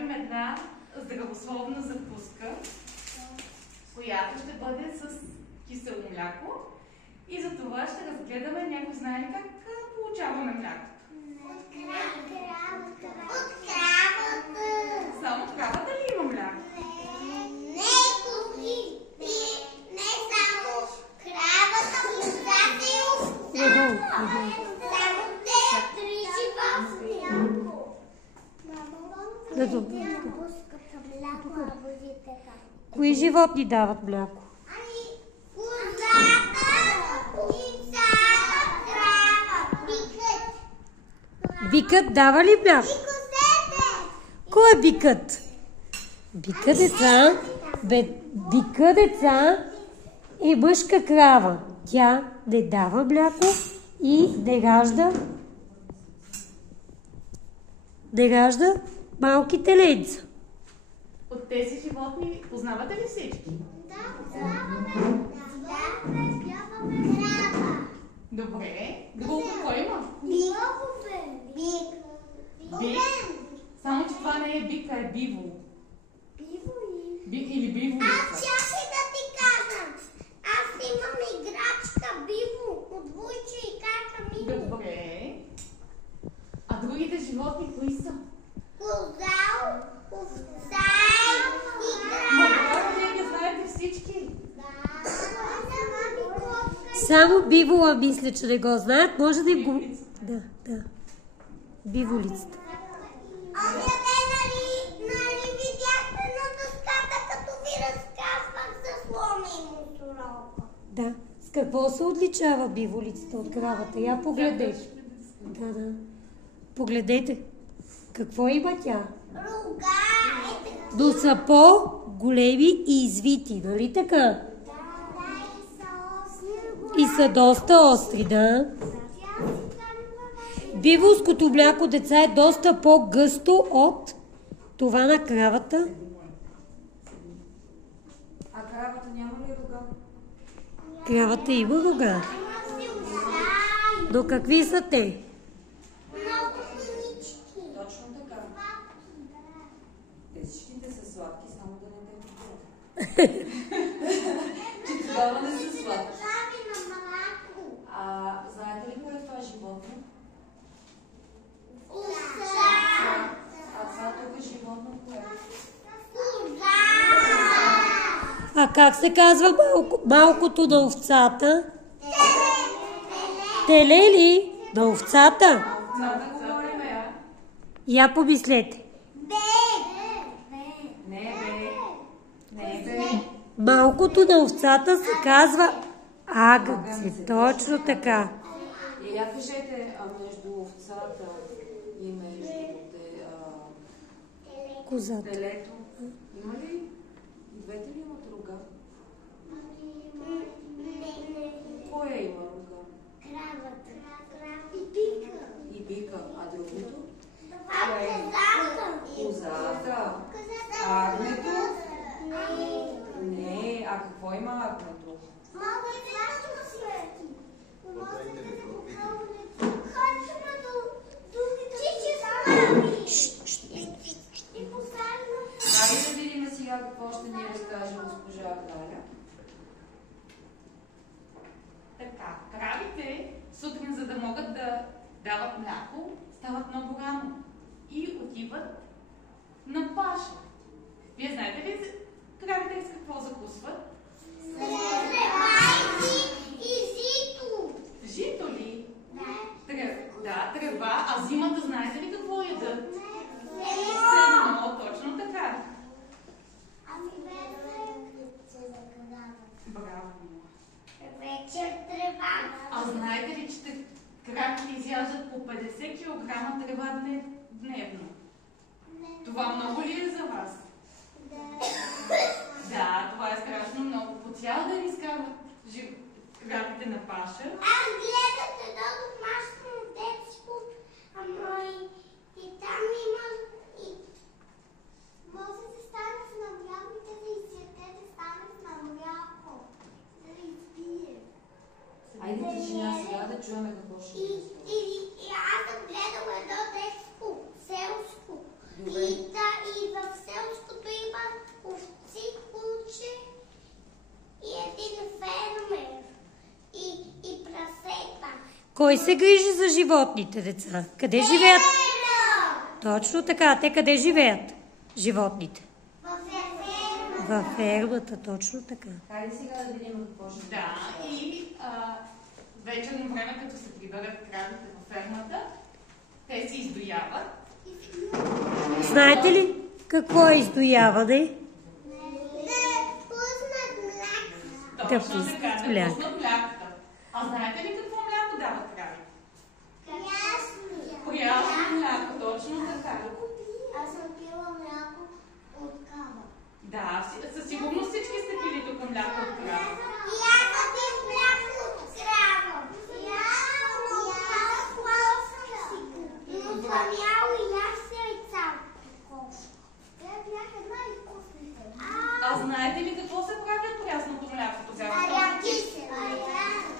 направим една здравословна закуска, която ще бъде с кисело мляко. И за това ще разгледаме, някой знае ли как получаваме мляко? От кравата. Само кравата ли има мляко? Не само кравата, овцата и овцата. Само те три животни. Кои животни дават мляко? Козата, овцата, крава, бикът. Бикът дава ли мляко? И козете. Кой е бикът? Бика деца е мъжка крава. Тя не дава мляко и не ражда малки теленца. От тези животни познавате ли всички? Да, познаваме. Крава. Добре. Друго какво има? Бик. Бик. Само че това не е бик, а е бивол. Или биволица. Аз чакай да ти кажа. Аз имам играчка Биво от Вуйчо и кака ми. Добре. А другите животни кои са? Коза, овца и Мога ли ги знаете всички? Само бивола мисля, че не го знаят. Може да им го... Да. Биволицата. Оня ден, нали видяхте на дъската, като ви разказвах за слона и мусорока? Да. С какво се отличава биволицата от кравата? Я погледнете. Да. Погледнете. Какво има тя? Рога е така. Но са по-големи и извити, нали така? И са доста остри, да. Биволското мляко, деца, е доста по-гъсто от това на кравата. А кравата няма ли рога? Кравата има рога. Но какви са те? Много синички. Точно така. Те всичките са сладки, само да не те купуват. Че тогава не са сладки. Слаби на мляко. Знаете ли кое е това животно? Овца. А това тук е животно, кое? Коза. А как се казва малкото на овцата? Теле ли? На овцата? Овцата говорим, Я помислете. Не, бе. Малкото на овцата се казва агънце. Точно така. И я кажете, между овцата и между Козата. телето, има ли? И двете ли имат рога? Кое има рога? Кравата. И бика. И бика. А другото? Козата. Козата. Агнето? Не. А какво има агнето? Малко е страшно смерти. Може да се попълне. Хората до чичи слаби. И поставим. Хайде да видим сега какво ще ни разкаже госпожа Галя. Така, кравите сутрин, за да могат да дават мляко, стават много рано и отиват на паша. Вие знаете ли кравите с какво закусват? Тревайки и зито. Жито ли? Да, трева. А зимата знаете ли какво ядат? Сено, точно така. Ами вече Браво. вечер трева. А знаете ли, че кравите изяждат по 50 кг трева дневно? Това много ли е за вас? Да, това е страшно много. По цял ден изкарват кравите на паша. Аз гледах едно домашно детско, ама и там има и може да стане с мляко и да изяде да стане с мляко. Да изпие. Айде тишина сега да чуем какво ще И аз съм гледала едно детско, селско. Добре. И Кой се грижи за животните, деца? Къде живеят? Точно така. Те къде живеят? Животните. Във фермата, точно така. Хайде сега да видим какво ще Да, и вечерно време, като се приберат кравите във фермата, те се издояват. Знаете ли какво е издояване? Точно пуснат така, да мляко. пуснат мляката. А знаете ли какво мляко дават крави? Прясно мляко, точно така. Аз съм пила мляко от кава. Да, със сигурност всички сте пили тук мляко от крава. И аз съм пил мляко от крава. И аз съм но това мяло и аз се и цяло. Те бяха най-вкусните. А знаете ли какво се прави от прясното мляко тогава? Кисело.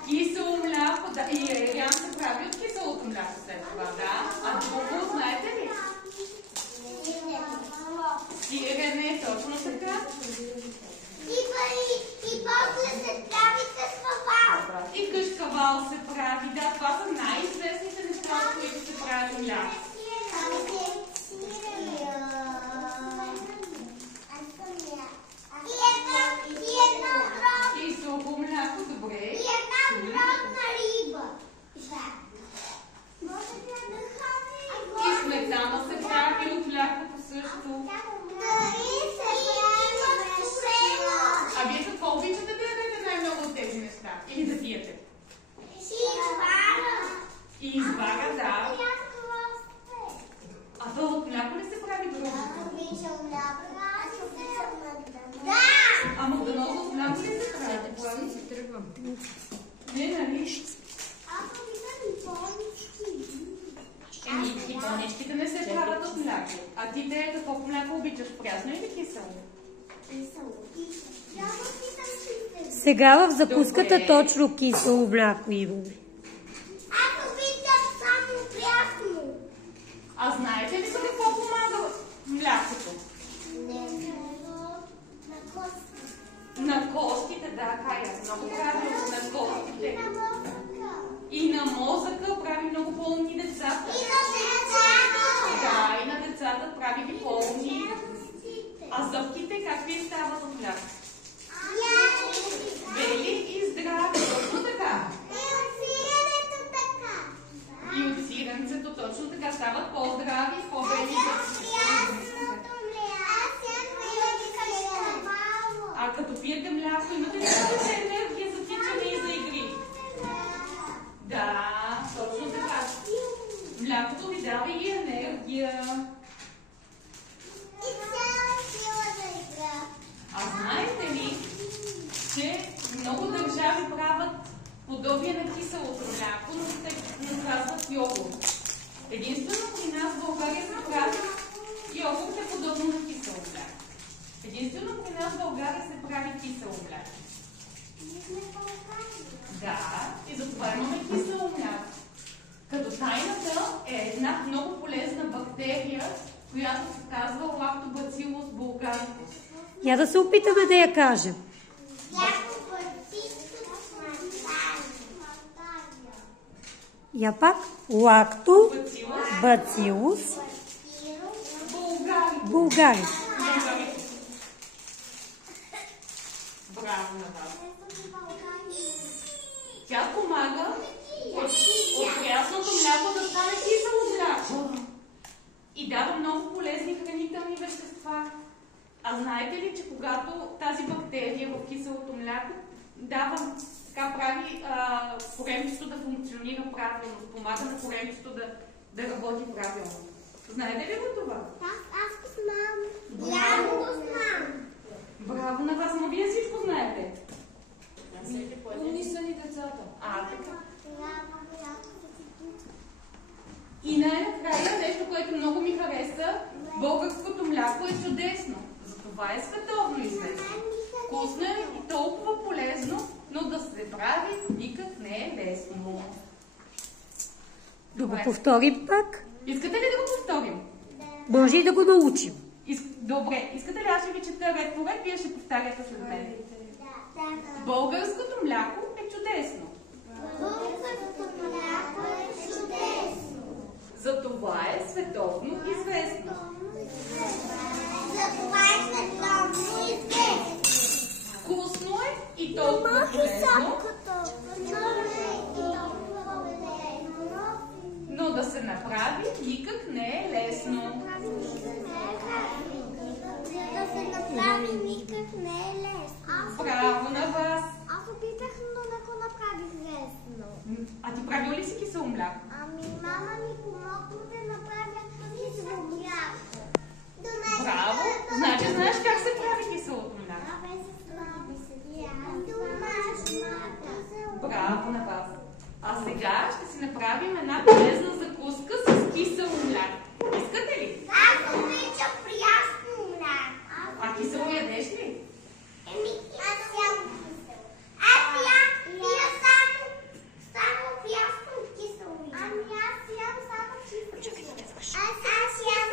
Кисело мляко, да. И яйян се прави от киселото мляко след това, да. А друго знаете ли? Сирене, точно така. И после се прави кашкавал. И кашкавал се прави, да. Това са най-известните неща, от които се прави мляко. И сухо мляко, добре. И една огромна риба. И сметана се прави от млякото също. А вие какво обичате да ядете най-много от тези неща? Или да пиете? И извара, да. А то от мляко ли се прави друго? А магданово от мляко ли се прави? си тръгвам. Не, нали? И пълничките не се правят от мляко. А ти те какво мляко обичаш? Прясно или кисело? Сега в закуската Добре. точно кисело мляко имаме. Аз обичам само прясно. А знаете ли за какво помага млякото? На костите, да, Кая. Много правилно на костите. И на мозъка прави много болни децата. Да, и на децата прави ги болни. А зъбките как ви стават от мляко? Бели и здрави, точно така. И от сиренцето точно така стават по-здрави, по-бели зъбки. А като пиете мляко, имате ли повече енергия за тичане и за игри? Да, точно така. Млякото ви дава и енергия. А знаете ли, че много държави правят подобие на киселото мляко, но се наказват йогурт. Единствено при нас в България се прави йогурт е подобно на кисело мляко. Единствено при нас в България се прави кисело мляко. Да, и затова имаме кисело мляко. Като тайната е една много полезна бактерия, която се казва Lactobacillus bulgaricus. Я да се опитаме да я кажем. Я пак. Lactobacillus bulgaricus. Браво на вас. Тя помага от прясното мляко да стане кисело мляко. И дава много полезни хранителни вещества. А знаете ли, че когато тази бактерия в киселото мляко дава, така прави коремчето да функционира правилно, помага на коремчето да работи правилно. Знаете ли го това? Аз го знам. Я го знам. Браво на вас, но вие всичко знаете. Умни са ни децата. Така. И най-накрая нещо, което много ми хареса, българското мляко е чудесно. Затова е световно известно. Вкусно е и толкова полезно, но да се прави никак не е лесно. Да го повторим пак? Искате ли да го повторим? Може и да го научим. Добре, искате ли аз ще ви чета ред по ред, вие ще повтаряте след мен. Българското мляко е чудесно. Българското мляко Това е световно известно. Това е световно известно. Вкусно е и толкова полезно, но да се направи никак не е лесно. Да се направи никак не е лесно. Браво на вас! Аз опитах, но не го направих лесно. А ти правил ли си кисело мляко? Ами мама ми помогна да направя кисело мляко. Браво! Значи знаеш как се прави киселото мляко. Браво на вас! А сега ще си направим една полезна закуска с кисело мляко. Искате ли? Аз обичам прясно мляко. А кисело ядеш ли? Аз ям кисело. Я само прясно кисело. Ами аз ям само кисело. Аз ям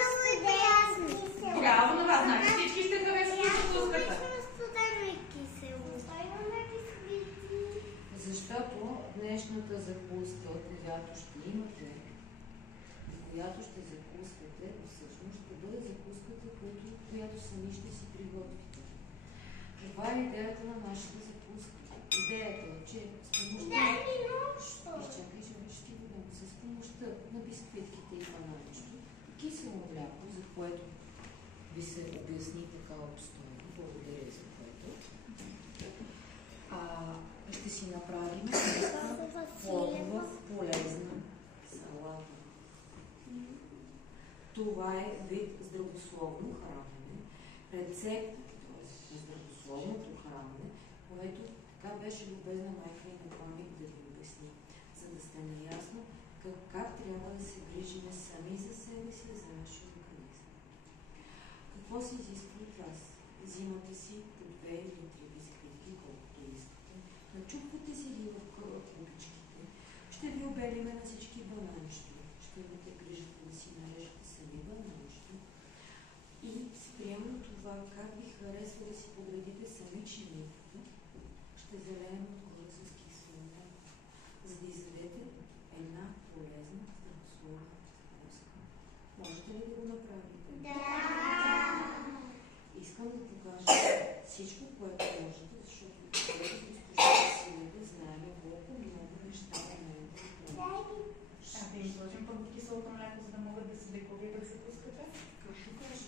прясно кисело. Браво на вас! Значи всички ще харесат закуската. Защото днешната закуска, която ще имате и която ще закускате, всъщност ще бъде закуската, която сами ще си приготвите. Това е идеята на нашата закуска. Идеята е, че с помощта... Изчакай, ще ви дам. С помощта на бисквитките и бананчето, кисело мляко, за което ви се обясни така обстойно. Благодаря за което. Ще си направим плодова, полезна салата. Това е вид здравословно хранене, рецепт, т.е. на здравословното хранене, което така беше любезна майка и на памет да ви обясни, за да сте наясно как трябва да се грижиме сами за себе си и за нашия организъм. Какво се изисква от вас? Взимате си по 2 или 3 бисквитки, колкото искате. Начупвате си ги в кубичките. Ще ви обелиме на всички бананчета. Ще имате грижата да си нарежете сами бананчета. И спрямо това, как ви харесва да си подредите сами чиниката, ще залеем отгоре с кисело, за да изведете една полезна, здравословна закуска. Можете ли да го направите? Да! Искам да покажа всичко, което можете, защото госпожа Василева знаем колко много неща на мен да Да им сложим първо киселото мляко, за да могат да се декорират закуската. Какво кажа?